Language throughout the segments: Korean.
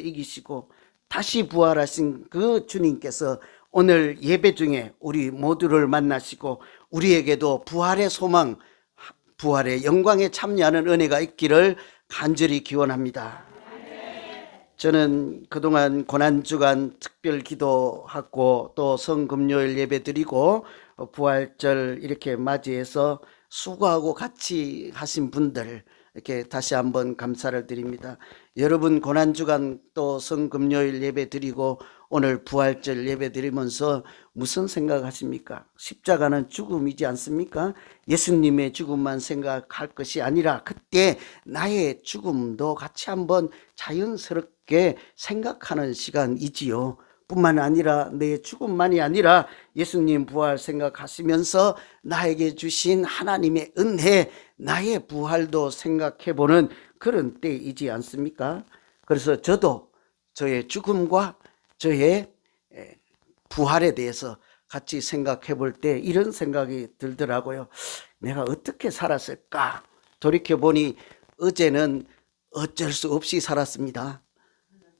이기시고 다시 부활하신 그 주님께서 오늘 예배 중에 우리 모두를 만나시고 우리에게도 부활의 소망, 부활의 영광에 참여하는 은혜가 있기를 간절히 기원합니다. 저는 그동안 고난주간 특별 기도하고 또 성금요일 예배 드리고 부활절 이렇게 맞이해서 수고하고 같이 하신 분들 이렇게 다시 한번 감사를 드립니다. 여러분 고난주간 또 성금요일 예배 드리고 오늘 부활절 예배 드리면서 무슨 생각하십니까? 십자가는 죽음이지 않습니까? 예수님의 죽음만 생각할 것이 아니라 그때 나의 죽음도 같이 한번 자연스럽게 생각하는 시간이지요. 뿐만 아니라 내 죽음만이 아니라 예수님 부활 생각하시면서 나에게 주신 하나님의 은혜, 나의 부활도 생각해보는 그런 때이지 않습니까? 그래서 저도 저의 죽음과 저의 부활에 대해서 같이 생각해 볼 때 이런 생각이 들더라고요. 내가 어떻게 살았을까? 돌이켜보니 어제는 어쩔 수 없이 살았습니다.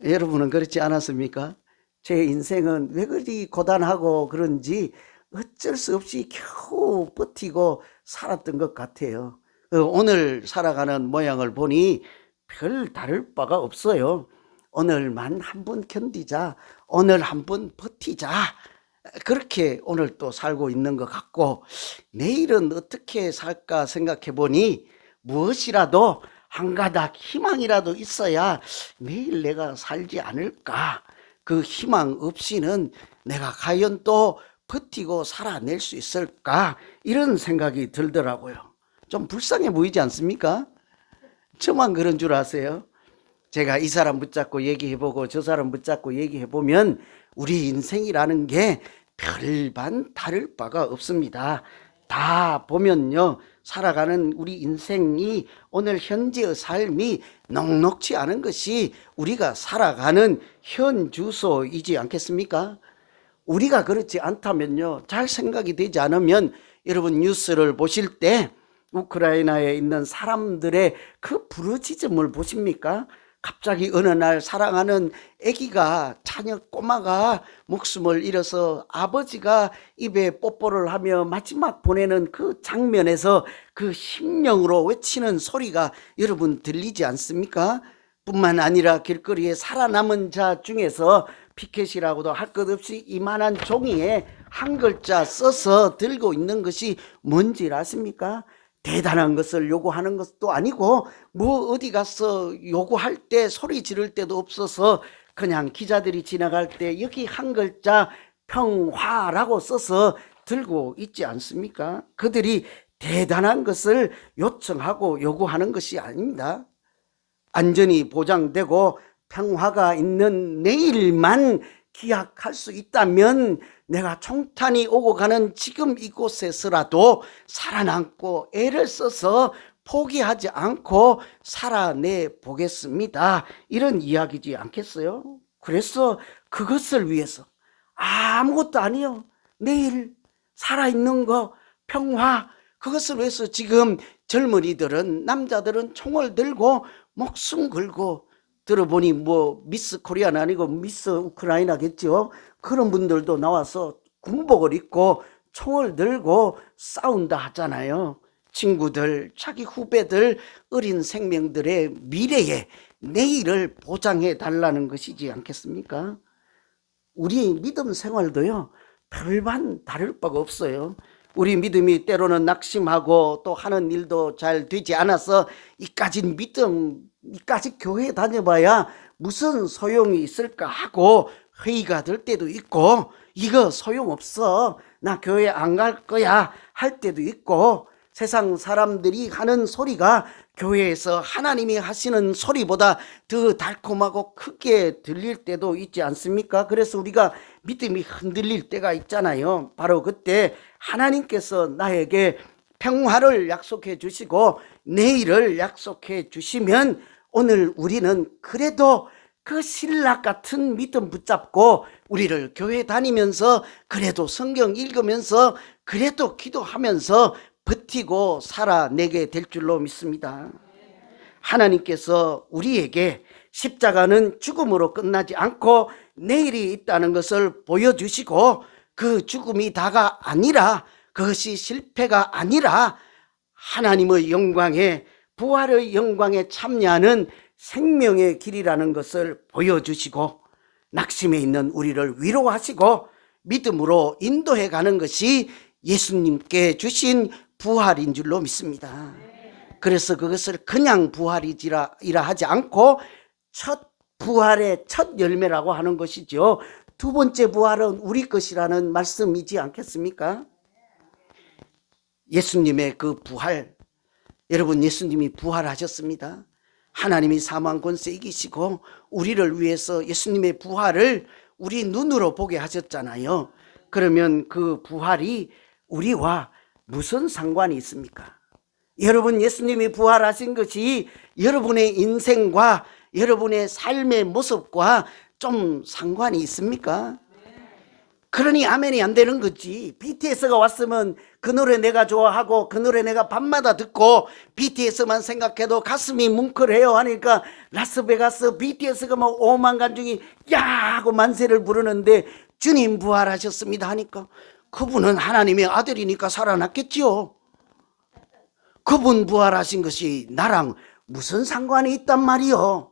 여러분은 그렇지 않았습니까? 제 인생은 왜 그리 고단하고 그런지 어쩔 수 없이 겨우 버티고 살았던 것 같아요. 오늘 살아가는 모양을 보니 별 다를 바가 없어요. 오늘만 한번 견디자, 오늘 한번 버티자, 그렇게 오늘 또 살고 있는 것 같고, 내일은 어떻게 살까 생각해 보니 무엇이라도 한 가닥 희망이라도 있어야 내일 내가 살지 않을까. 그 희망 없이는 내가 과연 또 버티고 살아낼 수 있을까, 이런 생각이 들더라고요. 좀 불쌍해 보이지 않습니까? 저만 그런 줄 아세요? 제가 이 사람 붙잡고 얘기해보고 저 사람 붙잡고 얘기해보면 우리 인생이라는 게 별반 다를 바가 없습니다. 다 보면요, 살아가는 우리 인생이, 오늘 현재의 삶이 넉넉지 않은 것이 우리가 살아가는 현 주소이지 않겠습니까? 우리가 그렇지 않다면요, 잘 생각이 되지 않으면 여러분 뉴스를 보실 때 우크라이나에 있는 사람들의 그 부르짖음을 보십니까? 갑자기 어느 날 사랑하는 아기가, 자녀 꼬마가 목숨을 잃어서 아버지가 입에 뽀뽀를 하며 마지막 보내는 그 장면에서 그 심령으로 외치는 소리가 여러분 들리지 않습니까? 뿐만 아니라 길거리에 살아남은 자 중에서 피켓이라고도 할 것 없이 이만한 종이에 한 글자 써서 들고 있는 것이 뭔지 아십니까? 대단한 것을 요구하는 것도 아니고 뭐 어디 가서 요구할 때 소리 지를 때도 없어서 그냥 기자들이 지나갈 때 여기 한 글자 평화라고 써서 들고 있지 않습니까? 그들이 대단한 것을 요청하고 요구하는 것이 아닙니다. 안전이 보장되고 평화가 있는 내일만 기약할 수 있다면 내가 총탄이 오고 가는 지금 이곳에서라도 살아남고 애를 써서 포기하지 않고 살아내 보겠습니다, 이런 이야기지 않겠어요? 그래서 그것을 위해서 아무것도 아니요, 내일 살아있는 거, 평화, 그것을 위해서 지금 젊은이들은, 남자들은 총을 들고 목숨 걸고, 들어보니 뭐 미스 코리아는 아니고 미스 우크라이나겠죠. 그런 분들도 나와서 군복을 입고 총을 들고 싸운다 하잖아요. 친구들, 자기 후배들, 어린 생명들의 미래에 내일을 보장해 달라는 것이지 않겠습니까? 우리 믿음 생활도요, 별반 다를 바가 없어요. 우리 믿음이 때로는 낙심하고 또 하는 일도 잘 되지 않아서 이까지 믿음, 이까지 교회 다녀봐야 무슨 소용이 있을까 하고 회의가 될 때도 있고, 이거 소용없어, 나 교회 안 갈 거야 할 때도 있고, 세상 사람들이 하는 소리가 교회에서 하나님이 하시는 소리보다 더 달콤하고 크게 들릴 때도 있지 않습니까? 그래서 우리가 믿음이 흔들릴 때가 있잖아요. 바로 그때 하나님께서 나에게 평화를 약속해 주시고 내일을 약속해 주시면 오늘 우리는 그래도 그 신락 같은 믿음 붙잡고 우리를 교회 다니면서, 그래도 성경 읽으면서, 그래도 기도하면서 버티고 살아내게 될 줄로 믿습니다. 하나님께서 우리에게 십자가는 죽음으로 끝나지 않고 내일이 있다는 것을 보여주시고, 그 죽음이 다가 아니라, 그것이 실패가 아니라 하나님의 영광에, 부활의 영광에 참여하는 생명의 길이라는 것을 보여주시고, 낙심해 있는 우리를 위로하시고 믿음으로 인도해 가는 것이 예수님께 주신 부활인 줄로 믿습니다. 그래서 그것을 그냥 부활이라 하지 않고 첫 부활의 첫 열매라고 하는 것이죠. 두 번째 부활은 우리 것이라는 말씀이지 않겠습니까? 예수님의 그 부활, 여러분, 예수님이 부활하셨습니다. 하나님이 사망 권세 이기시고 우리를 위해서 예수님의 부활을 우리 눈으로 보게 하셨잖아요. 그러면 그 부활이 우리와 무슨 상관이 있습니까? 여러분, 예수님이 부활하신 것이 여러분의 인생과 여러분의 삶의 모습과 좀 상관이 있습니까? 그러니 아멘이 안 되는 거지. BTS가 왔으면 그 노래 내가 좋아하고 그 노래 내가 밤마다 듣고 BTS만 생각해도 가슴이 뭉클해요 하니까 라스베가스 BTS가 뭐 5만 관중이 야 하고 만세를 부르는데 주님 부활하셨습니다 하니까 그분은 하나님의 아들이니까 살아났겠지요. 그분 부활하신 것이 나랑 무슨 상관이 있단 말이요.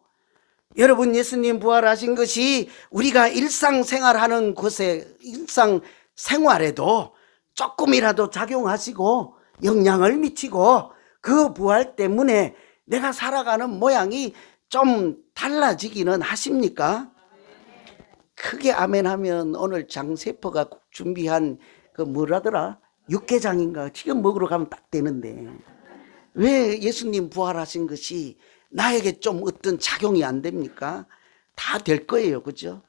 여러분, 예수님 부활하신 것이 우리가 일상생활하는 곳에, 일상생활에도 조금이라도 작용하시고 영향을 미치고 그 부활 때문에 내가 살아가는 모양이 좀 달라지기는 하십니까? 크게 아멘하면 오늘 장세포가 준비한 그 뭐라더라? 육개장인가? 지금 먹으러 가면 딱 되는데 왜 예수님 부활하신 것이 나에게 좀 어떤 작용이 안 됩니까? 다 될 거예요. 그죠?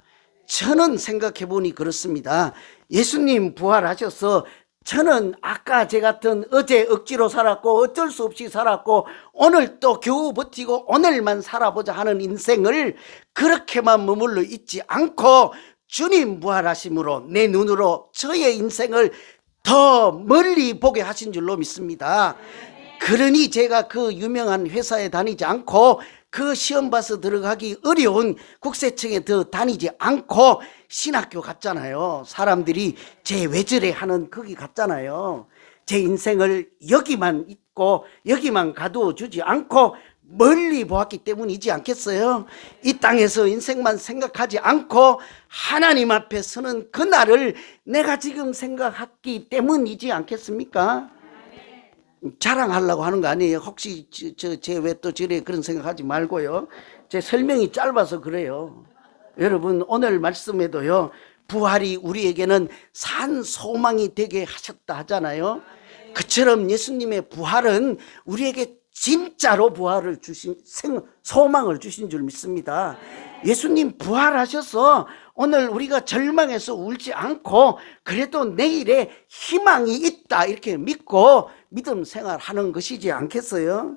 저는 생각해 보니 그렇습니다. 예수님 부활하셔서 저는 아까 제 같은 어제 억지로 살았고 어쩔 수 없이 살았고 오늘 또 겨우 버티고 오늘만 살아보자 하는 인생을 그렇게만 머물러 있지 않고 주님 부활하심으로 내 눈으로 저의 인생을 더 멀리 보게 하신 줄로 믿습니다. 그러니 제가 그 유명한 회사에 다니지 않고 그 시험 봐서 들어가기 어려운 국세청에 더 다니지 않고 신학교 갔잖아요. 사람들이 쟤 왜 저래 하는 거기 갔잖아요. 제 인생을 여기만 있고 여기만 가두어 주지 않고 멀리 보았기 때문이지 않겠어요? 이 땅에서 인생만 생각하지 않고 하나님 앞에 서는 그날을 내가 지금 생각했기 때문이지 않겠습니까? 자랑하려고 하는 거 아니에요. 혹시 제 왜 또 저래 그런 생각하지 말고요. 제 설명이 짧아서 그래요. 여러분, 오늘 말씀에도요, 부활이 우리에게는 산 소망이 되게 하셨다 하잖아요. 그처럼 예수님의 부활은 우리에게 진짜로 부활을 주신 소망을 주신 줄 믿습니다. 예수님 부활하셔서 오늘 우리가 절망해서 울지 않고 그래도 내일에 희망이 있다 이렇게 믿고 믿음 생활하는 것이지 않겠어요?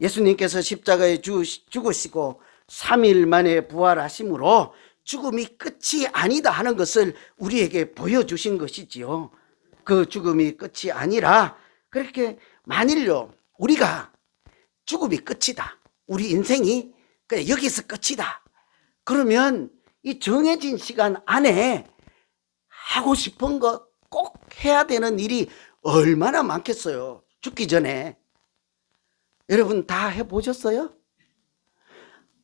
예수님께서 십자가에 죽으시고 3일 만에 부활하심으로 죽음이 끝이 아니다 하는 것을 우리에게 보여주신 것이지요. 그 죽음이 끝이 아니라 그렇게 만일요 우리가 죽음이 끝이다, 우리 인생이 그냥 여기서 끝이다, 그러면 이 정해진 시간 안에 하고 싶은 거 꼭 해야 되는 일이 얼마나 많겠어요. 죽기 전에. 여러분 다 해보셨어요?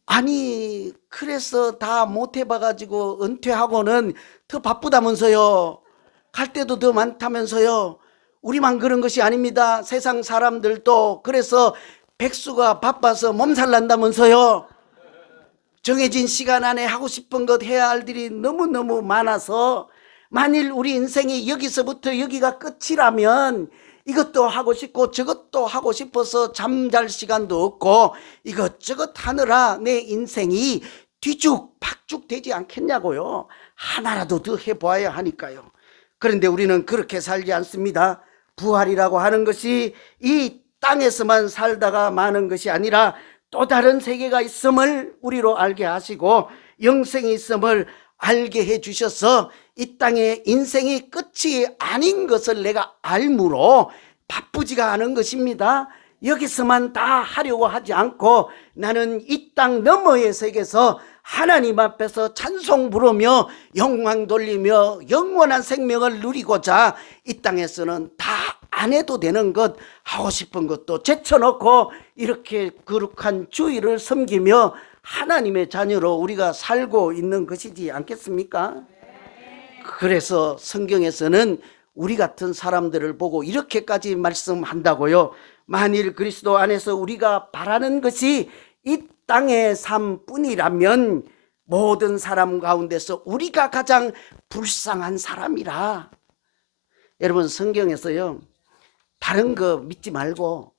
아니 그래서 다 못 해봐가지고 은퇴하고는 더 바쁘다면서요. 갈 때도 더 많다면서요. 우리만 그런 것이 아닙니다. 세상 사람들도 그래서 백수가 바빠서 몸살 난다면서요. 정해진 시간 안에 하고 싶은 것 해야 할 일이 너무너무 많아서 만일 우리 인생이 여기서부터 여기가 끝이라면 이것도 하고 싶고 저것도 하고 싶어서 잠잘 시간도 없고 이것저것 하느라 내 인생이 뒤죽박죽 되지 않겠냐고요. 하나라도 더 해봐야 하니까요. 그런데 우리는 그렇게 살지 않습니다. 부활이라고 하는 것이 이 땅에서만 살다가 마는 것이 아니라 또 다른 세계가 있음을 우리로 알게 하시고 영생이 있음을 알게 해주셔서 이 땅의 인생이 끝이 아닌 것을 내가 알므로 바쁘지가 않은 것입니다. 여기서만 다 하려고 하지 않고 나는 이 땅 너머의 세계에서 하나님 앞에서 찬송 부르며 영광 돌리며 영원한 생명을 누리고자 이 땅에서는 다 안 해도 되는 것, 하고 싶은 것도 제쳐놓고 이렇게 거룩한 주의를 섬기며 하나님의 자녀로 우리가 살고 있는 것이지 않겠습니까? 그래서 성경에서는 우리 같은 사람들을 보고 이렇게까지 말씀한다고요. 만일 그리스도 안에서 우리가 바라는 것이 이 땅의 삶뿐이라면 모든 사람 가운데서 우리가 가장 불쌍한 사람이라. 여러분, 성경에서요, 다른 거 믿지 말고,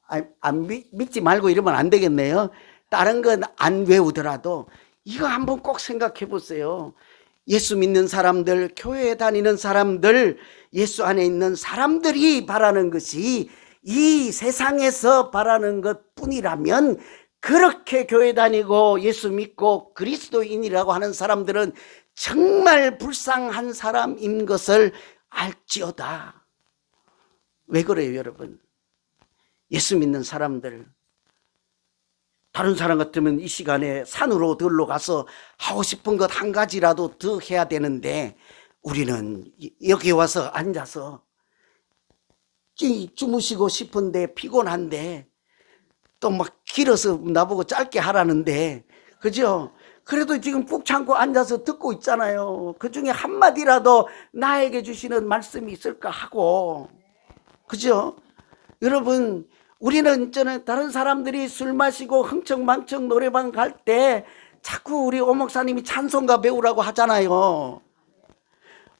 믿지 말고 이러면 안 되겠네요. 다른 건 안 외우더라도 이거 한번 꼭 생각해 보세요. 예수 믿는 사람들, 교회에 다니는 사람들, 예수 안에 있는 사람들이 바라는 것이 이 세상에서 바라는 것 뿐이라면 그렇게 교회 다니고 예수 믿고 그리스도인이라고 하는 사람들은 정말 불쌍한 사람인 것을 알지어다. 왜 그래요, 여러분? 예수 믿는 사람들, 다른 사람 같으면 이 시간에 산으로 들러 가서 하고 싶은 것 한 가지라도 더 해야 되는데 우리는 여기 와서 앉아서 주무시고 싶은데 피곤한데 또 막 길어서 나보고 짧게 하라는데, 그죠? 그래도 지금 꾹 참고 앉아서 듣고 있잖아요. 그 중에 한마디라도 나에게 주시는 말씀이 있을까 하고, 그죠? 여러분, 우리는 저는 다른 사람들이 술 마시고 흥청망청 노래방 갈 때 자꾸 우리 오 목사님이 찬송가 배우라고 하잖아요.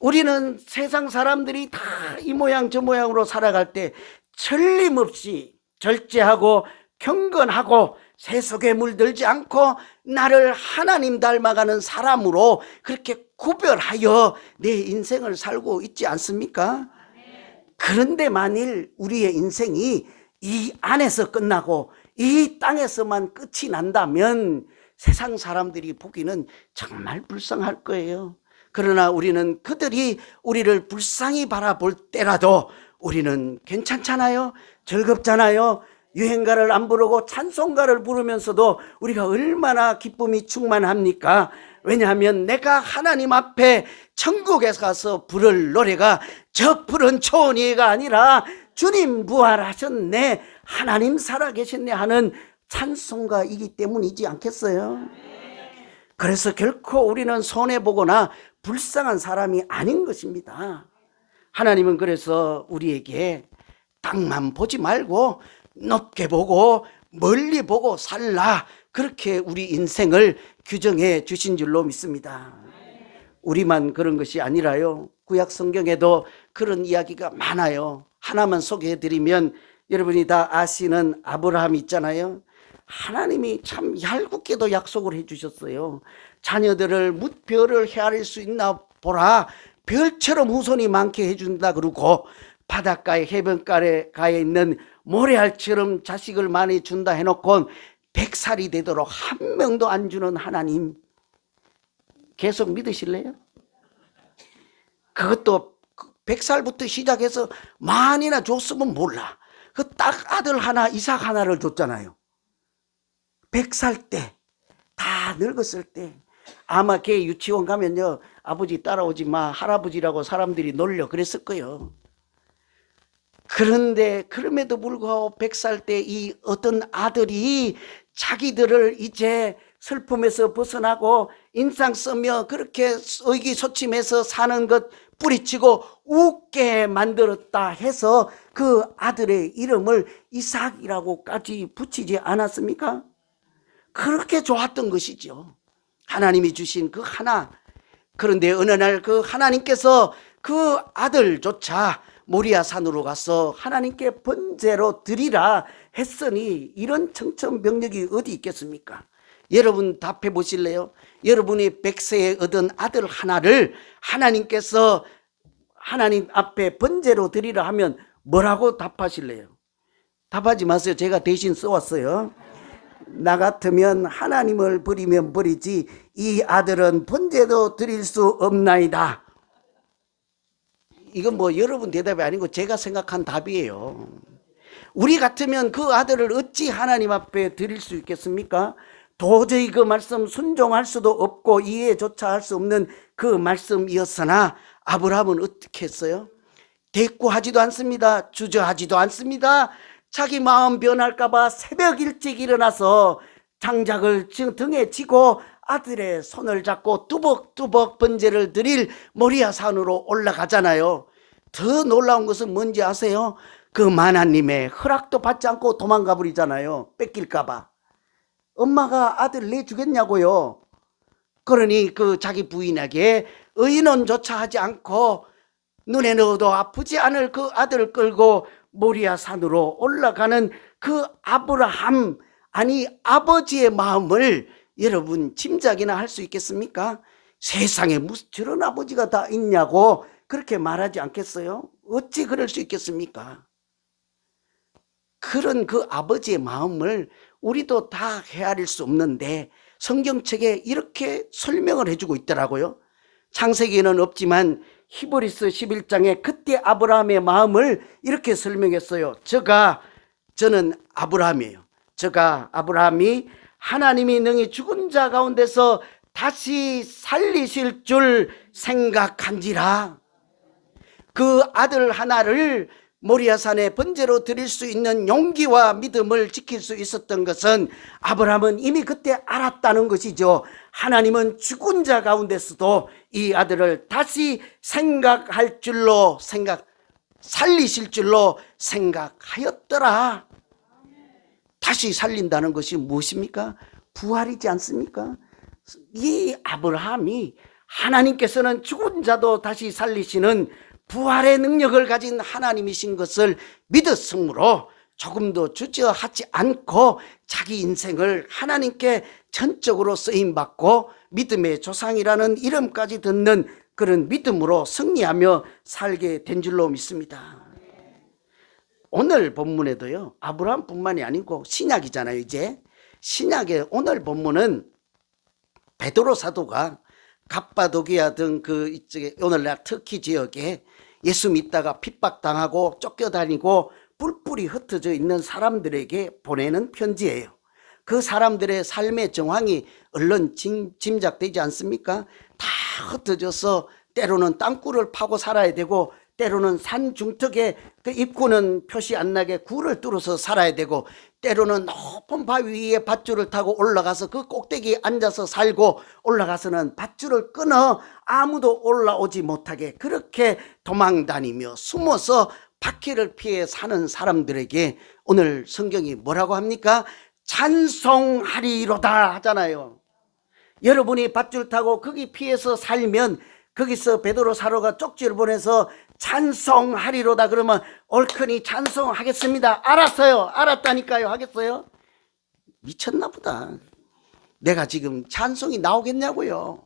우리는 세상 사람들이 다 이 모양 저 모양으로 살아갈 때 틀림없이 절제하고 경건하고 세속에 물들지 않고 나를 하나님 닮아가는 사람으로 그렇게 구별하여 내 인생을 살고 있지 않습니까? 그런데 만일 우리의 인생이 이 안에서 끝나고 이 땅에서만 끝이 난다면 세상 사람들이 보기는 정말 불쌍할 거예요. 그러나 우리는 그들이 우리를 불쌍히 바라볼 때라도 우리는 괜찮잖아요. 즐겁잖아요. 유행가를 안 부르고 찬송가를 부르면서도 우리가 얼마나 기쁨이 충만합니까? 왜냐하면 내가 하나님 앞에 천국에 가서 부를 노래가 저 푸른 초원이가 아니라 주님 부활하셨네, 하나님 살아계셨네 하는 찬송가이기 때문이지 않겠어요? 그래서 결코 우리는 손해보거나 불쌍한 사람이 아닌 것입니다. 하나님은 그래서 우리에게 땅만 보지 말고 높게 보고 멀리 보고 살라, 그렇게 우리 인생을 규정해 주신 줄로 믿습니다. 우리만 그런 것이 아니라요, 구약 성경에도 그런 이야기가 많아요. 하나만 소개해 드리면 여러분이 다 아시는 아브라함 있잖아요. 하나님이 참 얄궂게도 약속을 해 주셨어요. 자녀들을 무별을 헤아릴 수 있나 보라, 별처럼 후손이 많게 해준다 그러고 바닷가에 해변가에 있는 모래알처럼 자식을 많이 준다 해놓고 100살이 되도록 한 명도 안 주는 하나님, 계속 믿으실래요? 그것도 100살부터 시작해서 만이나 줬으면 몰라. 그 딱 아들 하나, 이삭 하나를 줬잖아요. 100살 때, 다 늙었을 때. 아마 걔 유치원 가면요, 아버지 따라오지 마, 할아버지라고 사람들이 놀려 그랬을 거예요. 그런데 그럼에도 불구하고 100살 때 이 어떤 아들이 자기들을 이제 슬픔에서 벗어나고 인상 쓰며 그렇게 의기소침해서 사는 것 뿌리치고 웃게 만들었다 해서 그 아들의 이름을 이삭이라고까지 붙이지 않았습니까? 그렇게 좋았던 것이죠. 하나님이 주신 그 하나. 그런데 어느 날 그 하나님께서 그 아들조차 모리아 산으로 가서 하나님께 번제로 드리라 했으니 이런 청천벽력이 어디 있겠습니까? 여러분 답해 보실래요? 여러분이 100세에 얻은 아들 하나를 하나님께서 하나님 앞에 번제로 드리라 하면 뭐라고 답하실래요? 답하지 마세요. 제가 대신 써왔어요. 나 같으면 하나님을 버리면 버리지 이 아들은 번제도 드릴 수 없나이다. 이건 뭐 여러분 대답이 아니고 제가 생각한 답이에요. 우리 같으면 그 아들을 어찌 하나님 앞에 드릴 수 있겠습니까? 도저히 그 말씀 순종할 수도 없고 이해조차 할 수 없는 그 말씀이었으나 아브라함은 어떻게 했어요? 대꾸하지도 않습니다. 주저하지도 않습니다. 자기 마음 변할까 봐 새벽 일찍 일어나서 장작을 등에 지고 아들의 손을 잡고 뚜벅뚜벅 번제를 드릴 모리아 산으로 올라가잖아요. 더 놀라운 것은 뭔지 아세요? 그 만화님의 허락도 받지 않고 도망가 버리잖아요. 뺏길까 봐. 엄마가 아들 내주겠냐고요. 그러니 그 자기 부인에게 의논조차 하지 않고 눈에 넣어도 아프지 않을 그 아들을 끌고 모리아 산으로 올라가는 그 아브라함, 아니 아버지의 마음을 여러분 짐작이나 할 수 있겠습니까? 세상에 무슨 저런 아버지가 다 있냐고 그렇게 말하지 않겠어요? 어찌 그럴 수 있겠습니까? 그런 그 아버지의 마음을 우리도 다 헤아릴 수 없는데 성경책에 이렇게 설명을 해주고 있더라고요. 창세기에는 없지만 히브리서 11장에 그때 아브라함의 마음을 이렇게 설명했어요. 저는 아브라함이에요. 저가 아브라함이 하나님이 능히 죽은 자 가운데서 다시 살리실 줄 생각한지라. 그 아들 하나를 모리아산에 번제로 드릴 수 있는 용기와 믿음을 지킬 수 있었던 것은 아브라함은 이미 그때 알았다는 것이죠. 하나님은 죽은 자 가운데서도 이 아들을 다시 살리실 줄로 생각하였더라. 다시 살린다는 것이 무엇입니까? 부활이지 않습니까? 이 아브라함이 하나님께서는 죽은 자도 다시 살리시는 부활의 능력을 가진 하나님이신 것을 믿었으므로 조금도 주저하지 않고 자기 인생을 하나님께 전적으로 쓰임받고 믿음의 조상이라는 이름까지 듣는 그런 믿음으로 승리하며 살게 된 줄로 믿습니다. 오늘 본문에도요, 아브라함뿐만이 아니고 신약이잖아요. 이제 신약의 오늘 본문은 베드로 사도가 갑바도기아 등 그 이쪽에 오늘날 터키 지역에 예수 믿다가 핍박당하고 쫓겨다니고 뿔뿔이 흩어져 있는 사람들에게 보내는 편지예요. 그 사람들의 삶의 정황이 얼른 짐작되지 않습니까? 다 흩어져서 때로는 땅굴을 파고 살아야 되고 때로는 산 중턱에 그 입구는 표시 안 나게 굴을 뚫어서 살아야 되고 때로는 높은 바위 위에 밧줄을 타고 올라가서 그 꼭대기에 앉아서 살고 올라가서는 밧줄을 끊어 아무도 올라오지 못하게 그렇게 도망다니며 숨어서 박해를 피해 사는 사람들에게 오늘 성경이 뭐라고 합니까? 찬송하리로다 하잖아요. 여러분이 밧줄 타고 거기 피해서 살면 거기서 베드로 사도가 쪽지를 보내서 찬송하리로다 그러면 얼큰이 찬송하겠습니다. 알았어요. 알았다니까요. 하겠어요? 미쳤나 보다. 내가 지금 찬송이 나오겠냐고요.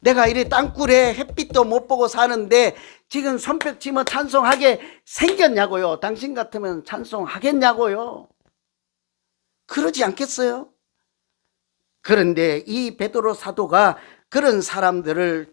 내가 이래 땅굴에 햇빛도 못 보고 사는데 지금 손뼉 치며 찬송하게 생겼냐고요. 당신 같으면 찬송하겠냐고요. 그러지 않겠어요? 그런데 이 베드로 사도가 그런 사람들을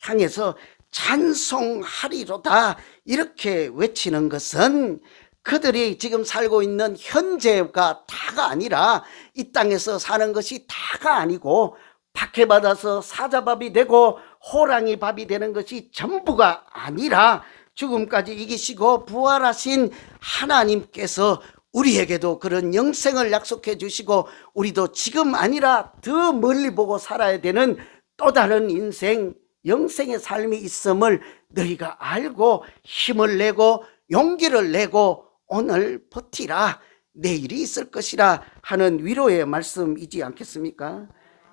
향해서 찬송하리로다 이렇게 외치는 것은 그들이 지금 살고 있는 현재가 다가 아니라 이 땅에서 사는 것이 다가 아니고 박해받아서 사자밥이 되고 호랑이 밥이 되는 것이 전부가 아니라 죽음까지 이기시고 부활하신 하나님께서 우리에게도 그런 영생을 약속해 주시고 우리도 지금 아니라 더 멀리 보고 살아야 되는 또 다른 인생 영생의 삶이 있음을 너희가 알고 힘을 내고 용기를 내고 오늘 버티라 내일이 있을 것이라 하는 위로의 말씀이지 않겠습니까?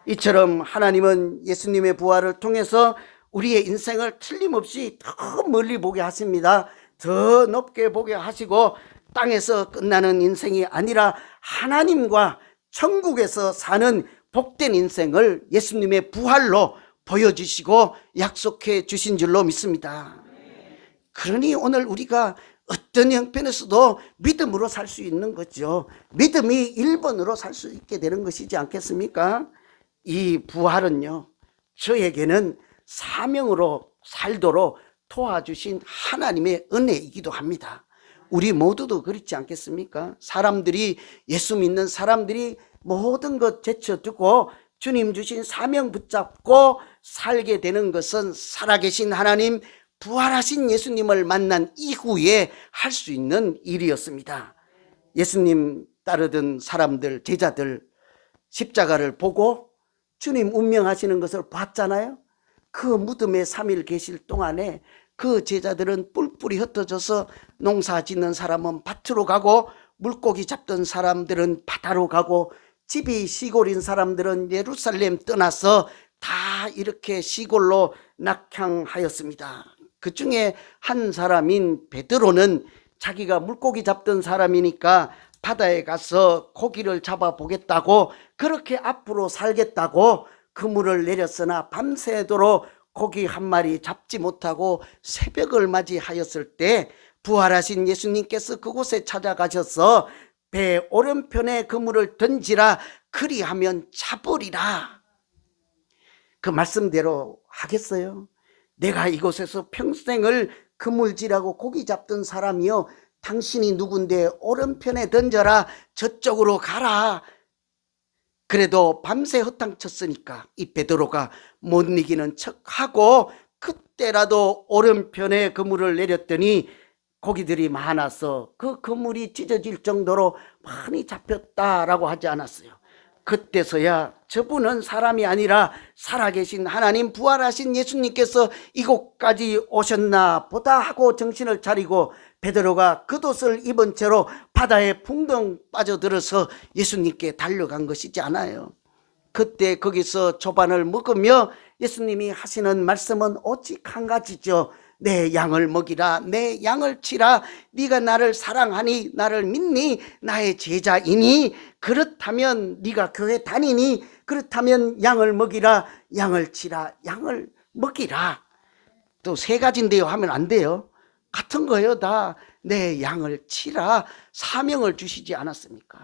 이처럼 하나님은 예수님의 부활을 통해서 우리의 인생을 틀림없이 더 멀리 보게 하십니다. 더 높게 보게 하시고 땅에서 끝나는 인생이 아니라 하나님과 천국에서 사는 복된 인생을 예수님의 부활로 보여주시고 약속해 주신 줄로 믿습니다. 그러니 오늘 우리가 어떤 형편에서도 믿음으로 살 수 있는 거죠. 믿음이 1번으로 살 수 있게 되는 것이지 않겠습니까? 이 부활은요, 저에게는 사명으로 살도록 도와주신 하나님의 은혜이기도 합니다. 우리 모두도 그렇지 않겠습니까? 사람들이, 예수 믿는 사람들이 모든 것 제쳐두고 주님 주신 사명 붙잡고 살게 되는 것은 살아계신 하나님, 부활하신 예수님을 만난 이후에 할 수 있는 일이었습니다. 예수님 따르던 사람들, 제자들, 십자가를 보고 주님 운명하시는 것을 봤잖아요. 그 무덤에 3일 계실 동안에 그 제자들은 뿔뿔이 흩어져서 농사 짓는 사람은 밭으로 가고, 물고기 잡던 사람들은 바다로 가고, 집이 시골인 사람들은 예루살렘 떠나서 다 이렇게 시골로 낙향하였습니다. 그 중에 한 사람인 베드로는 자기가 물고기 잡던 사람이니까 바다에 가서 고기를 잡아 보겠다고, 그렇게 앞으로 살겠다고 그물을 내렸으나 밤새도록 고기 한 마리 잡지 못하고 새벽을 맞이하였을 때 부활하신 예수님께서 그곳에 찾아가셔서 배 오른편에 그물을 던지라, 그리하면 잡으리라. 그 말씀대로 하겠어요? 내가 이곳에서 평생을 그물질하고 고기 잡던 사람이요, 당신이 누군데 오른편에 던져라, 저쪽으로 가라. 그래도 밤새 허탕쳤으니까 이 베드로가 못 이기는 척하고 그때라도 오른편에 그물을 내렸더니 고기들이 많아서 그 그물이 찢어질 정도로 많이 잡혔다라고 하지 않았어요. 그때서야 저분은 사람이 아니라 살아계신 하나님, 부활하신 예수님께서 이곳까지 오셨나 보다 하고 정신을 차리고 베드로가 겉옷을 입은 채로 바다에 풍덩 빠져들어서 예수님께 달려간 것이지 않아요. 그때 거기서 조반을 먹으며 예수님이 하시는 말씀은 오직 한 가지죠. 내 양을 먹이라, 내 양을 치라. 네가 나를 사랑하니, 나를 믿니, 나의 제자이니, 그렇다면 네가 교회 다니니, 그렇다면 양을 먹이라, 양을 치라, 양을 먹이라. 또 세 가지인데요 하면 안 돼요. 같은 거예요. 다 내 양을 치라, 사명을 주시지 않았습니까?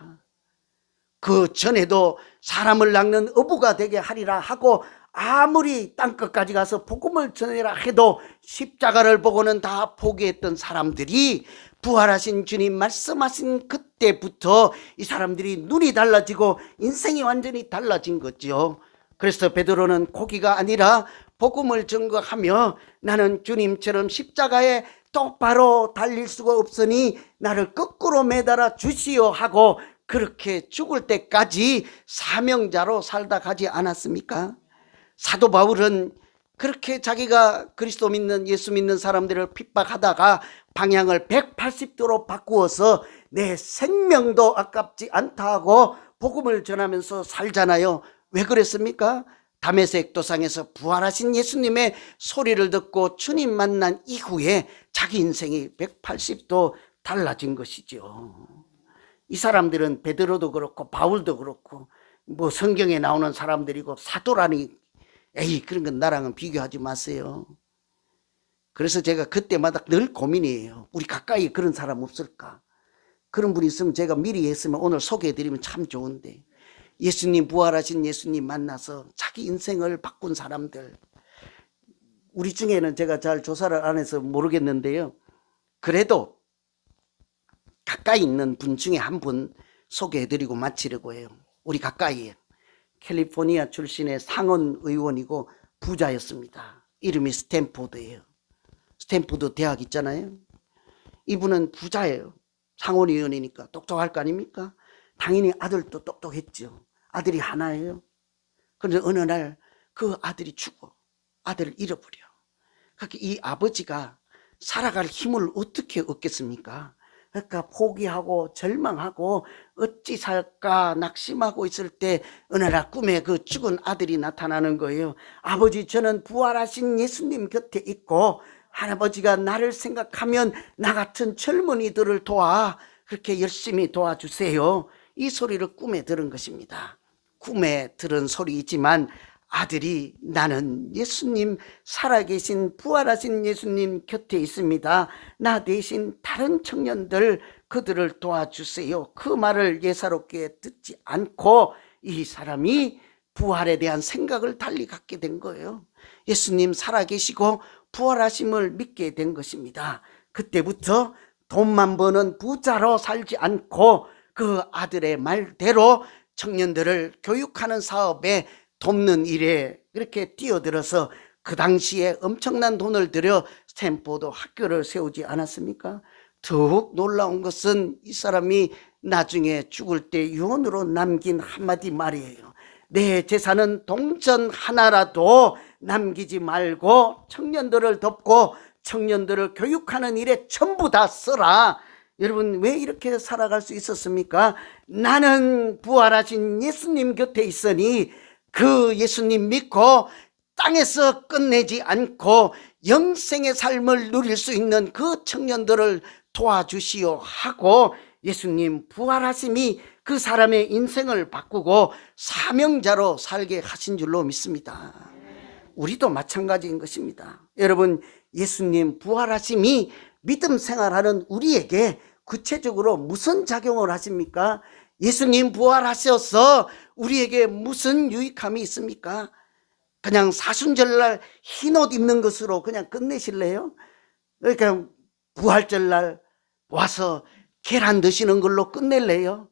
그 전에도 사람을 낚는 어부가 되게 하리라 하고, 아무리 땅끝까지 가서 복음을 전해라 해도 십자가를 보고는 다 포기했던 사람들이 부활하신 주님 말씀하신 그때부터 이 사람들이 눈이 달라지고 인생이 완전히 달라진 거죠. 그래서 베드로는 고기가 아니라 복음을 증거하며 나는 주님처럼 십자가에 똑바로 달릴 수가 없으니 나를 거꾸로 매달아 주시오 하고 그렇게 죽을 때까지 사명자로 살다 가지 않았습니까? 사도 바울은 그렇게 자기가 그리스도 믿는, 예수 믿는 사람들을 핍박하다가 방향을 180도로 바꾸어서 내 생명도 아깝지 않다 하고 복음을 전하면서 살잖아요. 왜 그랬습니까? 다메섹 도상에서 부활하신 예수님의 소리를 듣고 주님 만난 이후에 자기 인생이 180도 달라진 것이죠. 이 사람들은 베드로도 그렇고 바울도 그렇고 뭐 성경에 나오는 사람들이고 사도라니, 에이 그런 건 나랑은 비교하지 마세요. 그래서 제가 그때마다 늘 고민이에요. 우리 가까이 그런 사람 없을까? 그런 분이 있으면 제가 미리 했으면 오늘 소개해드리면 참 좋은데, 예수님, 부활하신 예수님 만나서 자기 인생을 바꾼 사람들, 우리 중에는 제가 잘 조사를 안 해서 모르겠는데요, 그래도 가까이 있는 분 중에 한 분 소개해드리고 마치려고 해요. 우리 가까이에 캘리포니아 출신의 상원 의원이고 부자였습니다. 이름이 스탠포드예요. 스탠포드 대학 있잖아요. 이분은 부자예요. 상원 의원이니까 똑똑할 거 아닙니까? 당연히 아들도 똑똑했죠. 아들이 하나예요. 그런데 어느 날 그 아들이 죽어. 아들을 잃어버려. 그렇게 이 아버지가 살아갈 힘을 어떻게 얻겠습니까? 그러니까 포기하고 절망하고 어찌 살까 낙심하고 있을 때 어느 날 꿈에 그 죽은 아들이 나타나는 거예요. 아버지, 저는 부활하신 예수님 곁에 있고 할아버지가 나를 생각하면 나 같은 젊은이들을 도와 그렇게 열심히 도와주세요. 이 소리를 꿈에 들은 것입니다. 꿈에 들은 소리이지만 아들이 나는 예수님, 살아계신 부활하신 예수님 곁에 있습니다. 나 대신 다른 청년들 그들을 도와주세요. 그 말을 예사롭게 듣지 않고 이 사람이 부활에 대한 생각을 달리 갖게 된 거예요. 예수님 살아계시고 부활하심을 믿게 된 것입니다. 그때부터 돈만 버는 부자로 살지 않고 그 아들의 말대로 청년들을 교육하는 사업에 돕는 일에 그렇게 뛰어들어서 그 당시에 엄청난 돈을 들여 스탠포드 학교를 세우지 않았습니까? 더욱 놀라운 것은 이 사람이 나중에 죽을 때 유언으로 남긴 한마디 말이에요. 내 재산은 동전 하나라도 남기지 말고 청년들을 돕고 청년들을 교육하는 일에 전부 다 써라. 여러분, 왜 이렇게 살아갈 수 있었습니까? 나는 부활하신 예수님 곁에 있으니 그 예수님 믿고 땅에서 끝내지 않고 영생의 삶을 누릴 수 있는 그 청년들을 도와주시오 하고 예수님 부활하심이 그 사람의 인생을 바꾸고 사명자로 살게 하신 줄로 믿습니다. 우리도 마찬가지인 것입니다. 여러분, 예수님 부활하심이 믿음 생활하는 우리에게 구체적으로 무슨 작용을 하십니까? 예수님 부활하셔서 우리에게 무슨 유익함이 있습니까? 그냥 사순절날 흰옷 입는 것으로 그냥 끝내실래요? 그러니까 부활절날 와서 계란 드시는 걸로 끝낼래요?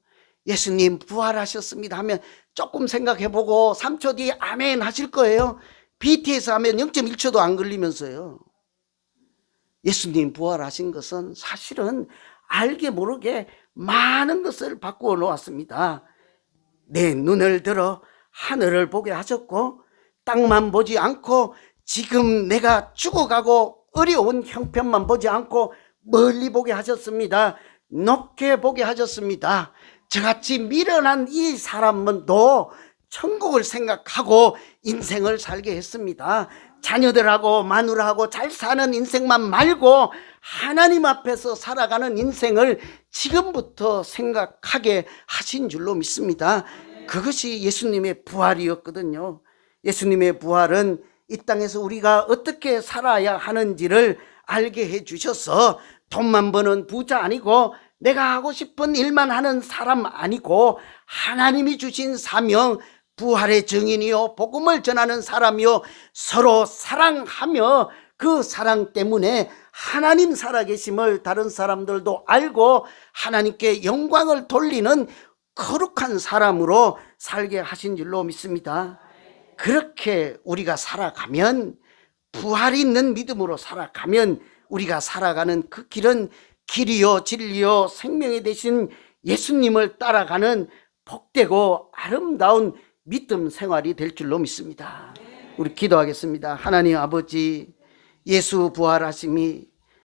예수님 부활하셨습니다 하면 조금 생각해보고 3초 뒤에 아멘 하실 거예요. BTS 하면 0.1초도 안 걸리면서요. 예수님 부활하신 것은 사실은 알게 모르게 많은 것을 바꾸어 놓았습니다. 내 눈을 들어 하늘을 보게 하셨고 땅만 보지 않고 지금 내가 죽어가고 어려운 형편만 보지 않고 멀리 보게 하셨습니다. 높게 보게 하셨습니다. 저같이 미련한 이 사람도 천국을 생각하고 인생을 살게 했습니다. 자녀들하고 마누라하고 잘 사는 인생만 말고 하나님 앞에서 살아가는 인생을 지금부터 생각하게 하신 줄로 믿습니다. 그것이 예수님의 부활이었거든요. 예수님의 부활은 이 땅에서 우리가 어떻게 살아야 하는지를 알게 해주셔서 돈만 버는 부자 아니고 내가 하고 싶은 일만 하는 사람 아니고 하나님이 주신 사명, 부활의 증인이요 복음을 전하는 사람이요 서로 사랑하며 그 사랑 때문에 하나님 살아계심을 다른 사람들도 알고 하나님께 영광을 돌리는 거룩한 사람으로 살게 하신 줄로 믿습니다. 그렇게 우리가 살아가면, 부활이 있는 믿음으로 살아가면 우리가 살아가는 그 길은 길이요 진리요 생명이 되신 예수님을 따라가는 복되고 아름다운 믿음 생활이 될 줄로 믿습니다. 우리 기도하겠습니다. 하나님 아버지, 예수 부활하심이